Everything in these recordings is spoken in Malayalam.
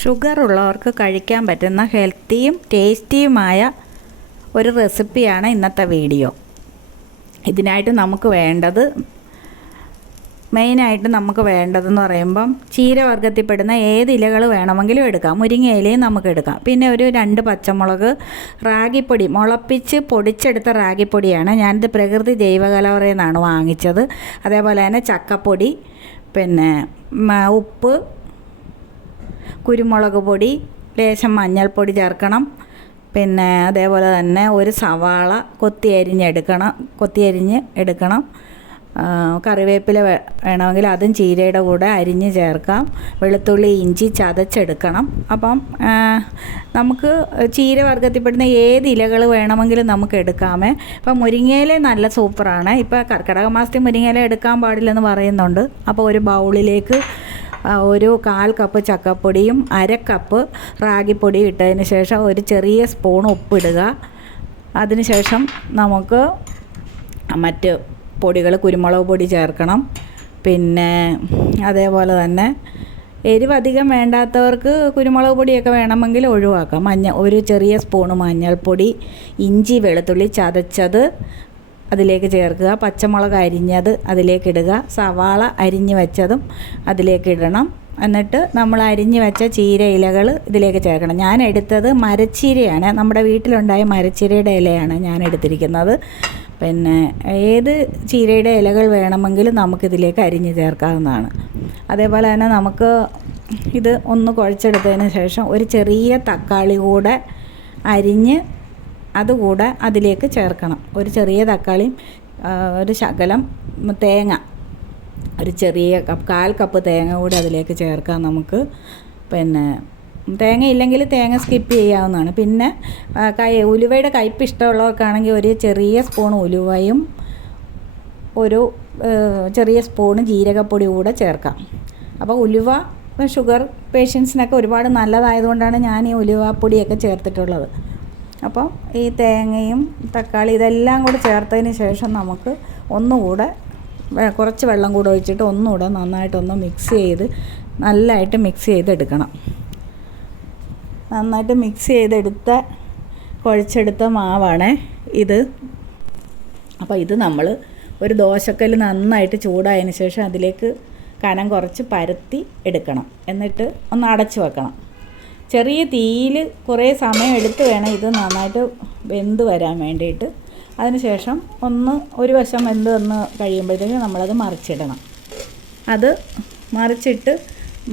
ഷുഗർ ഉള്ളവർക്ക് കഴിക്കാൻ പറ്റുന്ന ഹെൽത്തിയും ടേസ്റ്റിയുമായ ഒരു റെസിപ്പിയാണ് ഇന്നത്തെ വീഡിയോ. ഇതിനായിട്ട് നമുക്ക് വേണ്ടത് മെയിനായിട്ട് നമുക്ക് വേണ്ടതെന്ന് പറയുമ്പം ചീരവർഗ്ഗത്തിൽപ്പെടുന്ന ഏത് ഇലകൾ വേണമെങ്കിലും എടുക്കാം. മുരിങ്ങ ഇലയും നമുക്ക് എടുക്കാം. പിന്നെ ഒരു 2 പച്ചമുളക്, റാഗിപ്പൊടി മുളപ്പിച്ച് പൊടിച്ചെടുത്ത റാഗിപ്പൊടിയാണ്. ഞാനിത് പ്രകൃതി ജൈവകലവറയിൽ നിന്നാണ് വാങ്ങിച്ചത്. അതേപോലെ തന്നെ ചക്കപ്പൊടി, പിന്നെ ഉപ്പ്, കുരുമുളക് പൊടി, ലേശം മഞ്ഞൾപ്പൊടി ചേർക്കണം. പിന്നെ അതേപോലെ തന്നെ ഒരു സവാള കൊത്തി അരിഞ്ഞ് എടുക്കണം. കറിവേപ്പില വേണമെങ്കിൽ അതും ചീരയുടെ കൂടെ അരിഞ്ഞ് ചേർക്കാം. വെളുത്തുള്ളി, ഇഞ്ചി ചതച്ചെടുക്കണം. അപ്പം നമുക്ക് ചീരവർഗ്ഗത്തിൽപ്പെടുന്ന ഏത് ഇലകൾ വേണമെങ്കിലും നമുക്ക് എടുക്കാമേ. ഇപ്പം മുരിങ്ങയില നല്ല സൂപ്പറാണ്. ഇപ്പോൾ കർക്കിടക മാസത്തിൽ മുരിങ്ങയില എടുക്കാൻ പാടില്ലെന്ന് പറയുന്നുണ്ട്. അപ്പോൾ ഒരു ബൗളിലേക്ക് ഒരു 1/4 കപ്പ് ചക്കപ്പൊടിയും 1/2 കപ്പ് റാഗിപ്പൊടിയും ഇട്ടതിന് ശേഷം ഒരു ചെറിയ സ്പൂൺ ഉപ്പിടുക. അതിനുശേഷം നമുക്ക് മറ്റ് പൊടികൾ, കുരുമുളക് പൊടി ചേർക്കണം. പിന്നെ അതേപോലെ തന്നെ എരിവ് അധികം വേണ്ടാത്തവർക്ക് കുരുമുളക് പൊടിയൊക്കെ വേണമെങ്കിൽ ഒഴിവാക്കാം. ഒരു ചെറിയ സ്പൂണ് മഞ്ഞൾപ്പൊടി, ഇഞ്ചി വെളുത്തുള്ളി ചതച്ചത് അതിലേക്ക് ചേർക്കുക. പച്ചമുളക് അരിഞ്ഞത് അതിലേക്ക് ഇടുക. സവാള അരിഞ്ഞ് വെച്ചതും അതിലേക്ക് ഇടണം. എന്നിട്ട് നമ്മൾ അരിഞ്ഞ് വെച്ച ചീര ഇലകൾ ഇതിലേക്ക് ചേർക്കണം. ഞാൻ എടുത്തത് മരച്ചീരയാണ്. നമ്മുടെ വീട്ടിലുണ്ടായ മരച്ചീരയുടെ ഇലയാണ് ഞാൻ എടുത്തിരിക്കുന്നത്. പിന്നെ ഏത് ചീരയുടെ ഇലകൾ വേണമെങ്കിലും നമുക്കിതിലേക്ക് അരിഞ്ഞ് ചേർക്കാവുന്നതാണ്. അതേപോലെ തന്നെ നമുക്ക് ഇത് ഒന്ന് കുഴച്ചെടുത്തതിന് ശേഷം ഒരു ചെറിയ തക്കാളി കൂടെ അരിഞ്ഞ് അതുകൂടെ അതിലേക്ക് ചേർക്കണം. ഒരു ചെറിയ തക്കാളിയും ഒരു ശകലം തേങ്ങ, ഒരു ചെറിയ 1/4 കപ്പ് തേങ്ങ കൂടി അതിലേക്ക് ചേർക്കാം നമുക്ക്. പിന്നെ തേങ്ങ ഇല്ലെങ്കിൽ തേങ്ങ സ്കിപ്പ് ചെയ്യാവുന്നതാണ്. പിന്നെ ഉലുവയുടെ കയ്പ്പ് ഇഷ്ടമുള്ളവർക്കാണെങ്കിൽ ഒരു ചെറിയ സ്പൂൺ ഉലുവയും ഒരു ചെറിയ സ്പൂൺ ജീരകപ്പൊടി കൂടെ ചേർക്കാം. അപ്പോൾ ഉലുവ ഷുഗർ പേഷ്യൻസിനൊക്കെ ഒരുപാട് നല്ലതായതുകൊണ്ടാണ് ഞാൻ ഈ ഉലുവപ്പൊടിയൊക്കെ ചേർത്തിട്ടുള്ളത്. അപ്പം ഈ തേങ്ങയും തക്കാളി ഇതെല്ലാം കൂടി ചേർത്തതിന് ശേഷം നമുക്ക് ഒന്നുകൂടെ കുറച്ച് വെള്ളം കൂടെ ഒഴിച്ചിട്ട് ഒന്നുകൂടെ നന്നായിട്ടൊന്ന് നല്ലതായിട്ട് മിക്സ് ചെയ്തെടുക്കണം. നന്നായിട്ട് മിക്സ് കുഴച്ചെടുത്ത മാവാണ് ഇത്. അപ്പോൾ ഇത് നമ്മൾ ഒരു ദോശക്കല്ല് നന്നായിട്ട് ചൂടായതിന് ശേഷം അതിലേക്ക് കനം കുറച്ച് പരത്തി എടുക്കണം. എന്നിട്ട് ഒന്ന് അടച്ചു വെക്കണം. ചെറിയ തീയിൽ കുറേ സമയം എടുത്ത് വേണം ഇത് നന്നായിട്ട് വെന്ത് വരാൻ വേണ്ടിയിട്ട്. അതിനുശേഷം ഒരു വശം വെന്ത് വന്ന് കഴിയുമ്പോഴത്തേക്കും നമ്മളത് മറിച്ചിടണം. അത് മറിച്ചിട്ട്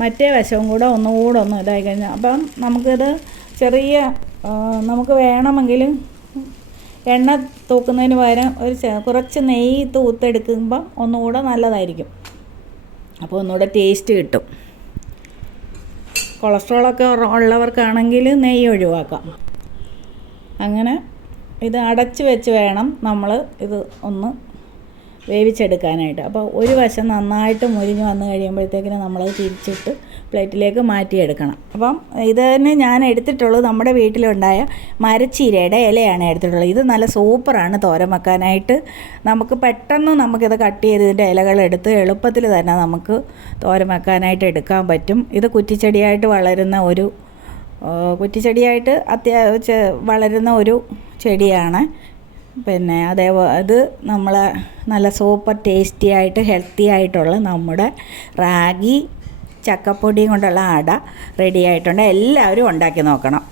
മറ്റേ വശവും കൂടെ ഒന്നുകൂടെ ഇതായി കഴിഞ്ഞാൽ അപ്പം നമുക്കിത് നമുക്ക് വേണമെങ്കിൽ എണ്ണ തൂക്കുന്നതിന് പകരം കുറച്ച് നെയ്യ് തൂത്തെടുക്കുമ്പം ഒന്നുകൂടെ നല്ലതായിരിക്കും. അപ്പോൾ ഒന്നുകൂടെ ടേസ്റ്റ് കിട്ടും. കൊളസ്ട്രോളൊക്കെ ഉള്ളവർക്കാണെങ്കിൽ നെയ്യ് ഒഴിവാക്കാം. അങ്ങനെ ഇത് അടച്ച് വെച്ച് വേണം നമ്മൾ ഇത് ഒന്ന് വേവിച്ചെടുക്കാനായിട്ട്. അപ്പോൾ ഒരു വശം നന്നായിട്ട് മുരിഞ്ഞ് വന്ന് കഴിയുമ്പോഴത്തേക്കിന് നമ്മളത് തിരിച്ചിട്ട് പ്ലേറ്റിലേക്ക് മാറ്റിയെടുക്കണം. അപ്പം ഇത് തന്നെ ഞാൻ എടുത്തിട്ടുള്ളത് നമ്മുടെ വീട്ടിലുണ്ടായ മരച്ചീരയുടെ ഇലയാണ് എടുത്തിട്ടുള്ളത്. ഇത് നല്ല സൂപ്പറാണ് തോരൻ വെക്കാനായിട്ട്. നമുക്ക് പെട്ടെന്ന് നമുക്കിത് കട്ട് ചെയ്ത് ഇതിൻ്റെ ഇലകളെടുത്ത് എളുപ്പത്തിൽ തന്നെ നമുക്ക് തോരൻ വെക്കാനായിട്ട് എടുക്കാൻ പറ്റും. ഇത് കുറ്റിച്ചെടിയായിട്ട് വളരുന്ന ഒരു ചെടിയാണ്. പിന്നെ ഇത് നമ്മൾ നല്ല സൂപ്പർ ടേസ്റ്റി ആയിട്ട് ഹെൽത്തി ആയിട്ടുള്ള നമ്മുടെ റാഗി ചക്കപ്പൊടിയും കൊണ്ടുള്ള അട റെഡി ആയിട്ടുണ്ട്. എല്ലാവരും ഉണ്ടാക്കി നോക്കണം.